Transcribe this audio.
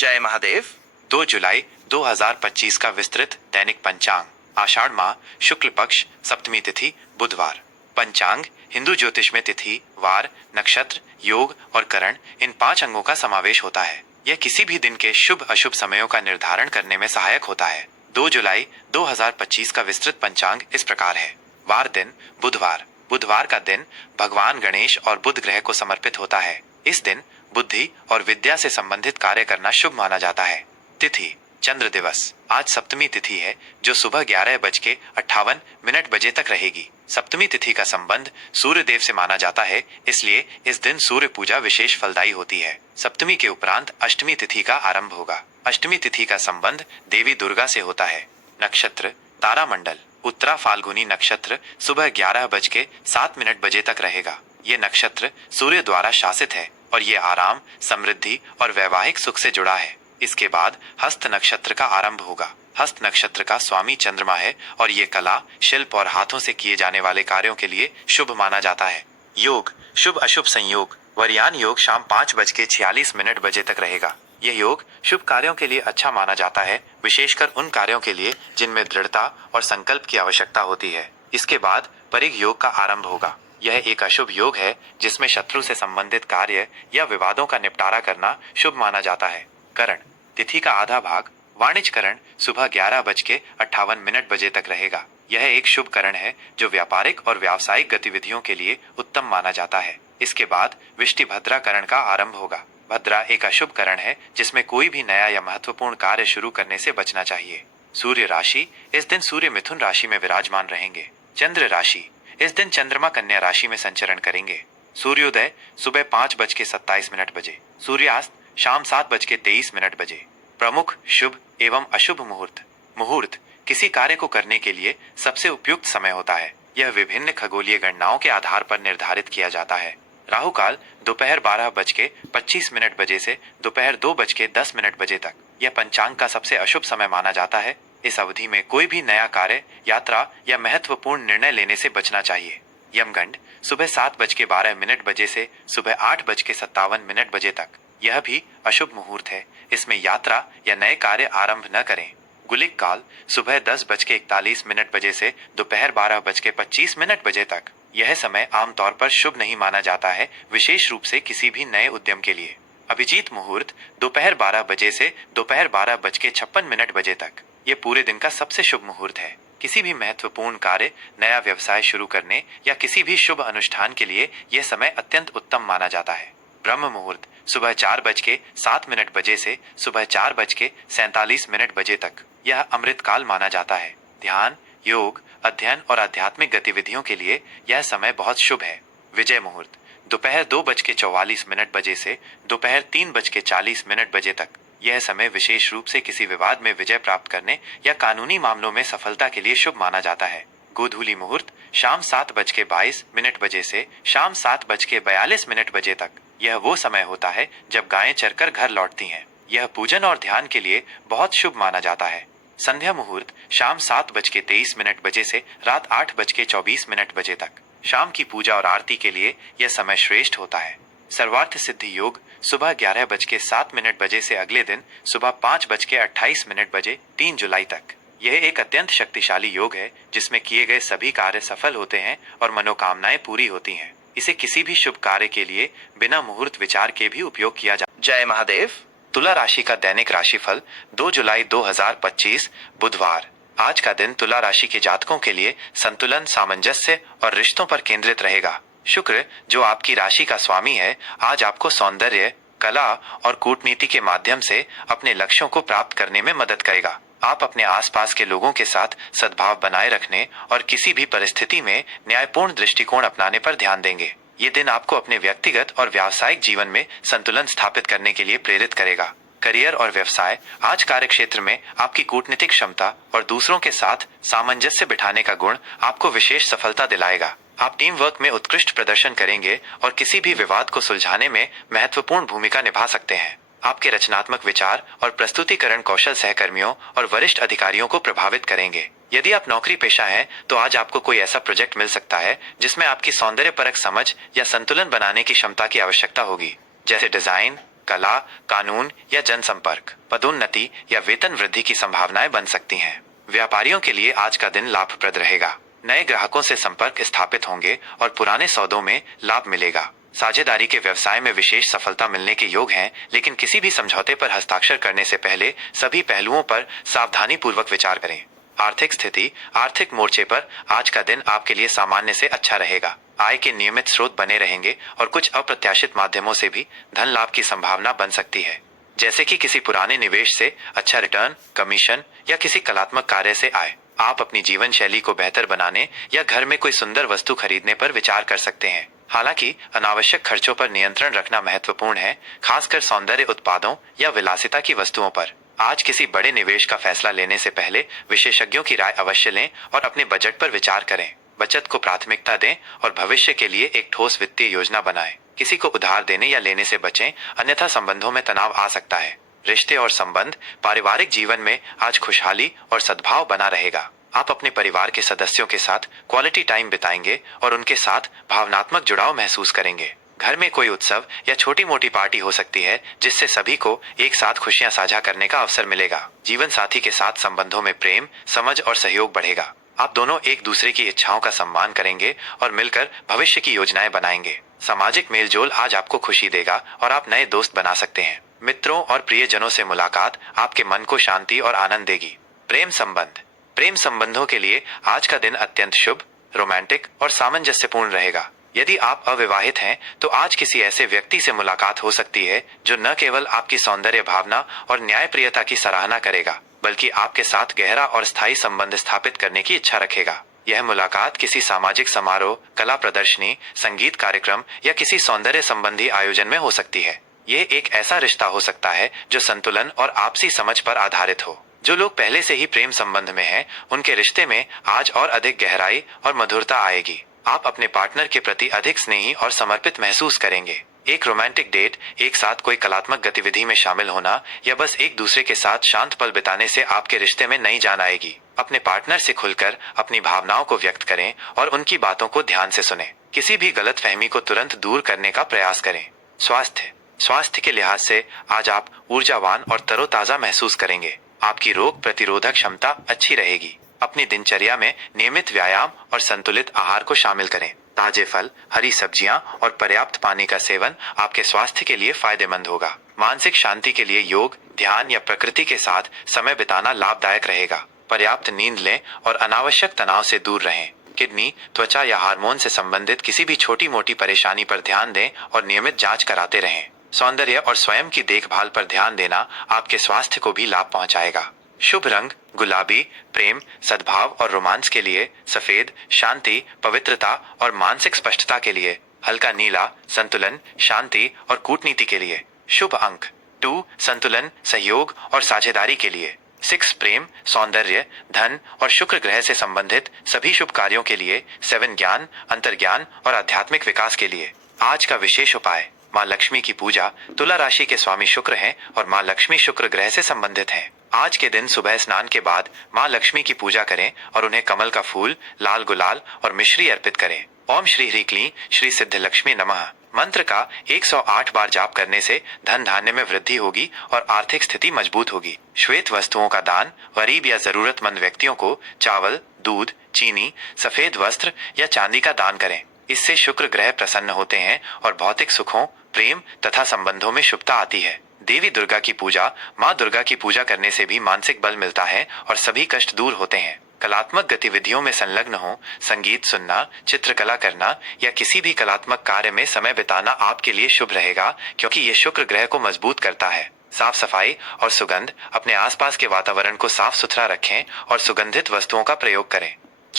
जय महादेव। 2 जुलाई 2025 का विस्तृत दैनिक पंचांग। आषाढ़ माह शुक्ल पक्ष सप्तमी तिथि बुधवार। पंचांग हिंदू ज्योतिष में तिथि, वार, नक्षत्र, योग और करण इन 5 अंगों का समावेश होता है। यह किसी भी दिन के शुभ अशुभ समयों का निर्धारण करने में सहायक होता है। 2 जुलाई 2025 का विस्तृत पंचांग इस प्रकार है। वार दिन बुधवार। बुधवार का दिन भगवान गणेश और बुध ग्रह को समर्पित होता है। इस दिन बुद्धि और विद्या से संबंधित कार्य करना शुभ माना जाता है। तिथि चंद्र दिवस। आज सप्तमी तिथि है जो सुबह 11:58 बजे तक रहेगी। सप्तमी तिथि का संबंध सूर्य देव से माना जाता है, इसलिए इस दिन सूर्य पूजा विशेष फलदायी होती है। सप्तमी के उपरांत अष्टमी तिथि का आरंभ होगा। अष्टमी तिथि का संबंध देवी दुर्गा से होता है। नक्षत्र तारामंडल उत्तरा फाल्गुनी नक्षत्र सुबह 11:07 बजे तक रहेगा। ये नक्षत्र सूर्य द्वारा शासित है और ये आराम, समृद्धि और वैवाहिक सुख से जुड़ा है। इसके बाद हस्त नक्षत्र का आरंभ होगा। हस्त नक्षत्र का स्वामी चंद्रमा है और ये कला, शिल्प और हाथों से किए जाने वाले कार्यों के लिए शुभ माना जाता है। योग शुभ अशुभ संयोग। वरयान योग शाम 5:46 बजे तक रहेगा। यह योग शुभ कार्यों के लिए अच्छा माना जाता है, विशेषकर उन कार्यों के लिए जिनमें दृढ़ता और संकल्प की आवश्यकता होती है। इसके बाद परिग योग का आरंभ होगा। यह एक अशुभ योग है जिसमें शत्रु से संबंधित कार्य या विवादों का निपटारा करना शुभ माना जाता है। करण तिथि का आधा भाग वाणिज्यकरण सुबह 11:58 बजे तक रहेगा। यह एक शुभ करण है जो व्यापारिक और व्यावसायिक गतिविधियों के लिए उत्तम माना जाता है। इसके बाद विष्टिभद्रा करण का आरंभ होगा। भद्रा एक अशुभ करण है जिसमें कोई भी नया या महत्वपूर्ण कार्य शुरू करने से बचना चाहिए। सूर्य राशि इस दिन सूर्य मिथुन राशि में विराजमान रहेंगे। चंद्र राशि इस दिन चंद्रमा कन्या राशि में संचरण करेंगे। सूर्योदय सुबह 5:27 बजे, सूर्यास्त शाम 7:23 बजे। प्रमुख शुभ एवं अशुभ मुहूर्त। मुहूर्त किसी कार्य को करने के लिए सबसे उपयुक्त समय होता है। यह विभिन्न खगोलीय गणनाओं के आधार पर निर्धारित किया जाता है। राहु काल दोपहर 12:25 बजे से दोपहर 2:10 बजे तक। यह पंचांग का सबसे अशुभ समय माना जाता है। इस अवधि में कोई भी नया कार्य, यात्रा या महत्वपूर्ण निर्णय लेने से बचना चाहिए। यमगंड सुबह 7:12 बजे से सुबह 8:57 बजे तक। यह भी अशुभ मुहूर्त है। इसमें यात्रा या नए कार्य आरंभ न करें। गुलिक काल सुबह 10:41 बजे से दोपहर 12:25 बजे तक। यह समय आमतौर पर शुभ नहीं माना जाता है, विशेष रूप से किसी भी नए उद्यम के लिए। अभिजीत मुहूर्त दोपहर 12 बजे से दोपहर 12:56 बजे तक। ये पूरे दिन का सबसे शुभ मुहूर्त है। किसी भी महत्वपूर्ण कार्य, नया व्यवसाय शुरू करने या किसी भी शुभ अनुष्ठान के लिए यह समय अत्यंत उत्तम माना जाता है। ब्रह्म मुहूर्त सुबह 4:07 बजे से सुबह 4:47 बजे तक। यह अमृत काल माना जाता है। ध्यान, योग, अध्ययन और आध्यात्मिक गतिविधियों के लिए यह समय बहुत शुभ है। विजय मुहूर्त दोपहर 2:44 बजे से दोपहर 3:40 बजे तक। यह समय विशेष रूप से किसी विवाद में विजय प्राप्त करने या कानूनी मामलों में सफलता के लिए शुभ माना जाता है। गोधूली मुहूर्त शाम 7:22 बजे से शाम 7:42 बजे तक। यह वो समय होता है जब गायें चरकर घर लौटती हैं। यह पूजन और ध्यान के लिए बहुत शुभ माना जाता है। संध्या मुहूर्त शाम 7:23 बजे से रात 8:24 बजे तक। शाम की पूजा और आरती के लिए यह समय श्रेष्ठ होता है। सर्वार्थ सिद्धि योग सुबह 11:07 बजे से अगले दिन सुबह 5:28 बजे 3 जुलाई तक। यह एक अत्यंत शक्तिशाली योग है जिसमें किए गए सभी कार्य सफल होते हैं और मनोकामनाएं पूरी होती हैं। इसे किसी भी शुभ कार्य के लिए बिना मुहूर्त विचार के भी उपयोग किया जा। जय महादेव। तुला राशि का दैनिक राशिफल 2 जुलाई 2025 बुधवार। आज का दिन तुला राशि के जातकों के लिए संतुलन, सामंजस्य और रिश्तों पर केंद्रित रहेगा। शुक्र जो आपकी राशि का स्वामी है, आज आपको सौंदर्य, कला और कूटनीति के माध्यम से अपने लक्ष्यों को प्राप्त करने में मदद करेगा। आप अपने आसपास के लोगों के साथ सद्भाव बनाए रखने और किसी भी परिस्थिति में न्यायपूर्ण दृष्टिकोण अपनाने पर ध्यान देंगे। ये दिन आपको अपने व्यक्तिगत और व्यावसायिक जीवन में संतुलन स्थापित करने के लिए प्रेरित करेगा। करियर और व्यवसाय आज कार्यक्षेत्र में आपकी कूटनीतिक क्षमता और दूसरों के साथ सामंजस्य बिठाने का गुण आपको विशेष सफलता दिलाएगा। आप टीम वर्क में उत्कृष्ट प्रदर्शन करेंगे और किसी भी विवाद को सुलझाने में महत्वपूर्ण भूमिका निभा सकते हैं। आपके रचनात्मक विचार और प्रस्तुतिकरण कौशल सहकर्मियों और वरिष्ठ अधिकारियों को प्रभावित करेंगे। यदि आप नौकरी पेशा हैं, तो आज आपको कोई ऐसा प्रोजेक्ट मिल सकता है जिसमें आपकी सौंदर्यपरक समझ या संतुलन बनाने की क्षमता की आवश्यकता होगी, जैसे डिजाइन, कला, कानून या जनसंपर्क, पदोन्नति या वेतन वृद्धि की संभावनाएं बन सकती हैं। व्यापारियों के लिए आज का दिन लाभप्रद रहेगा। नए ग्राहकों से संपर्क स्थापित होंगे और पुराने सौदों में लाभ मिलेगा। साझेदारी के व्यवसाय में विशेष सफलता मिलने के योग हैं, लेकिन किसी भी समझौते पर हस्ताक्षर करने से पहले सभी पहलुओं पर सावधानी पूर्वक विचार करें। आर्थिक स्थिति, आर्थिक मोर्चे पर आज का दिन आपके लिए सामान्य से अच्छा रहेगा। आय के नियमित स्रोत बने रहेंगे और कुछ अप्रत्याशित माध्यमों से भी धन लाभ की संभावना बन सकती है, जैसे कि किसी पुराने निवेश से अच्छा रिटर्न, कमीशन या किसी कलात्मक कार्य से आय। आप अपनी जीवन शैली को बेहतर बनाने या घर में कोई सुंदर वस्तु खरीदने पर विचार कर सकते हैं। हालांकि अनावश्यक खर्चों पर नियंत्रण रखना महत्वपूर्ण है, खासकर सौंदर्य उत्पादों या विलासिता की वस्तुओं पर। आज किसी बड़े निवेश का फैसला लेने से पहले विशेषज्ञों की राय अवश्य लें और अपने बजट पर विचार करें। बचत को प्राथमिकता दें और भविष्य के लिए एक ठोस वित्तीय योजना बनाएं। किसी को उधार देने या लेने से बचें, अन्यथा संबंधों में तनाव आ सकता है। रिश्ते और संबंध, पारिवारिक जीवन में आज खुशहाली और सद्भाव बना रहेगा। आप अपने परिवार के सदस्यों के साथ क्वालिटी टाइम बिताएंगे और उनके साथ भावनात्मक जुड़ाव महसूस करेंगे। घर में कोई उत्सव या छोटी मोटी पार्टी हो सकती है, जिससे सभी को एक साथ खुशियां साझा करने का अवसर मिलेगा। जीवन साथी के साथ संबंधों में प्रेम, समझ और सहयोग बढ़ेगा। आप दोनों एक दूसरे की इच्छाओं का सम्मान करेंगे और मिलकर भविष्य की योजनाएं बनाएंगे। सामाजिक मेलजोल आज आपको खुशी देगा और आप नए दोस्त बना सकते हैं। मित्रों और प्रियजनों से मुलाकात आपके मन को शांति और आनंद देगी। प्रेम संबंध, प्रेम संबंधों के लिए आज का दिन अत्यंत शुभ, रोमांटिक और सामंजस्यपूर्ण रहेगा। यदि आप अविवाहित हैं तो आज किसी ऐसे व्यक्ति से मुलाकात हो सकती है जो न केवल आपकी सौंदर्य भावना और न्यायप्रियता की सराहना करेगा, बल्कि आपके साथ गहरा और स्थायी संबंध स्थापित करने की इच्छा रखेगा। यह मुलाकात किसी सामाजिक समारोह, कला प्रदर्शनी, संगीत कार्यक्रम या किसी सौंदर्य संबंधी आयोजन में हो सकती है। ये एक ऐसा रिश्ता हो सकता है जो संतुलन और आपसी समझ पर आधारित हो। जो लोग पहले से ही प्रेम संबंध में हैं, उनके रिश्ते में आज और अधिक गहराई और मधुरता आएगी। आप अपने पार्टनर के प्रति अधिक स्नेही और समर्पित महसूस करेंगे। एक रोमांटिक डेट, एक साथ कोई कलात्मक गतिविधि में शामिल होना या बस एक दूसरे के साथ शांत पल बिताने से आपके रिश्ते में नई जान आएगी। अपने पार्टनर से खुलकर अपनी भावनाओं को व्यक्त करें और उनकी बातों को ध्यान से सुनें। किसी भी गलतफहमी को तुरंत दूर करने का प्रयास करें। स्वास्थ्य, स्वास्थ्य के लिहाज से आज आप ऊर्जावान और तरोताजा महसूस करेंगे। आपकी रोग प्रतिरोधक क्षमता अच्छी रहेगी। अपनी दिनचर्या में नियमित व्यायाम और संतुलित आहार को शामिल करें। ताजे फल, हरी सब्जियां और पर्याप्त पानी का सेवन आपके स्वास्थ्य के लिए फायदेमंद होगा। मानसिक शांति के लिए योग, ध्यान या प्रकृति के साथ समय बिताना लाभदायक रहेगा। पर्याप्त नींद लें और अनावश्यक तनाव से दूर रहें। किडनी, त्वचा या हार्मोन से संबंधित किसी भी छोटी मोटी परेशानी पर ध्यान दें और नियमित जांच कराते रहें। सौंदर्य और स्वयं की देखभाल पर ध्यान देना आपके स्वास्थ्य को भी लाभ पहुंचाएगा। शुभ रंग गुलाबी, प्रेम, सद्भाव और रोमांस के लिए सफेद, शांति, पवित्रता और मानसिक स्पष्टता के लिए हल्का नीला, संतुलन, शांति और कूटनीति के लिए शुभ अंक 2, संतुलन, सहयोग और साझेदारी के लिए 6, प्रेम, सौंदर्य, धन और शुक्र ग्रह से संबंधित सभी शुभ कार्यों के लिए 7, ज्ञान, अंतर्ज्ञान और आध्यात्मिक विकास के लिए। आज का विशेष उपाय, माँ लक्ष्मी की पूजा। तुला राशि के स्वामी शुक्र हैं और माँ लक्ष्मी शुक्र ग्रह से संबंधित हैं। आज के दिन सुबह स्नान के बाद माँ लक्ष्मी की पूजा करें और उन्हें कमल का फूल, लाल गुलाल और मिश्री अर्पित करें। ओम श्री ह्रीं क्लीं श्री सिद्ध लक्ष्मी नमः मंत्र का 108 बार जाप करने से धन धान्य में वृद्धि होगी और आर्थिक स्थिति मजबूत होगी। श्वेत वस्तुओं का दान, गरीब या जरूरतमंद व्यक्तियों को चावल, दूध, चीनी, सफेद वस्त्र या चांदी का दान करें। इससे शुक्र ग्रह प्रसन्न होते हैं और भौतिक सुखों, प्रेम तथा संबंधों में शुभता आती है। देवी दुर्गा की पूजा, माँ दुर्गा की पूजा करने से भी मानसिक बल मिलता है और सभी कष्ट दूर होते हैं। कलात्मक गतिविधियों में संलग्न हो, संगीत सुनना, चित्रकला करना या किसी भी कलात्मक कार्य में समय बिताना आपके लिए शुभ रहेगा, क्योंकि ये शुक्र ग्रह को मजबूत करता है। साफ सफाई और सुगंध, अपने आसपास के वातावरण को साफ सुथरा रखें और सुगंधित वस्तुओं का प्रयोग करें।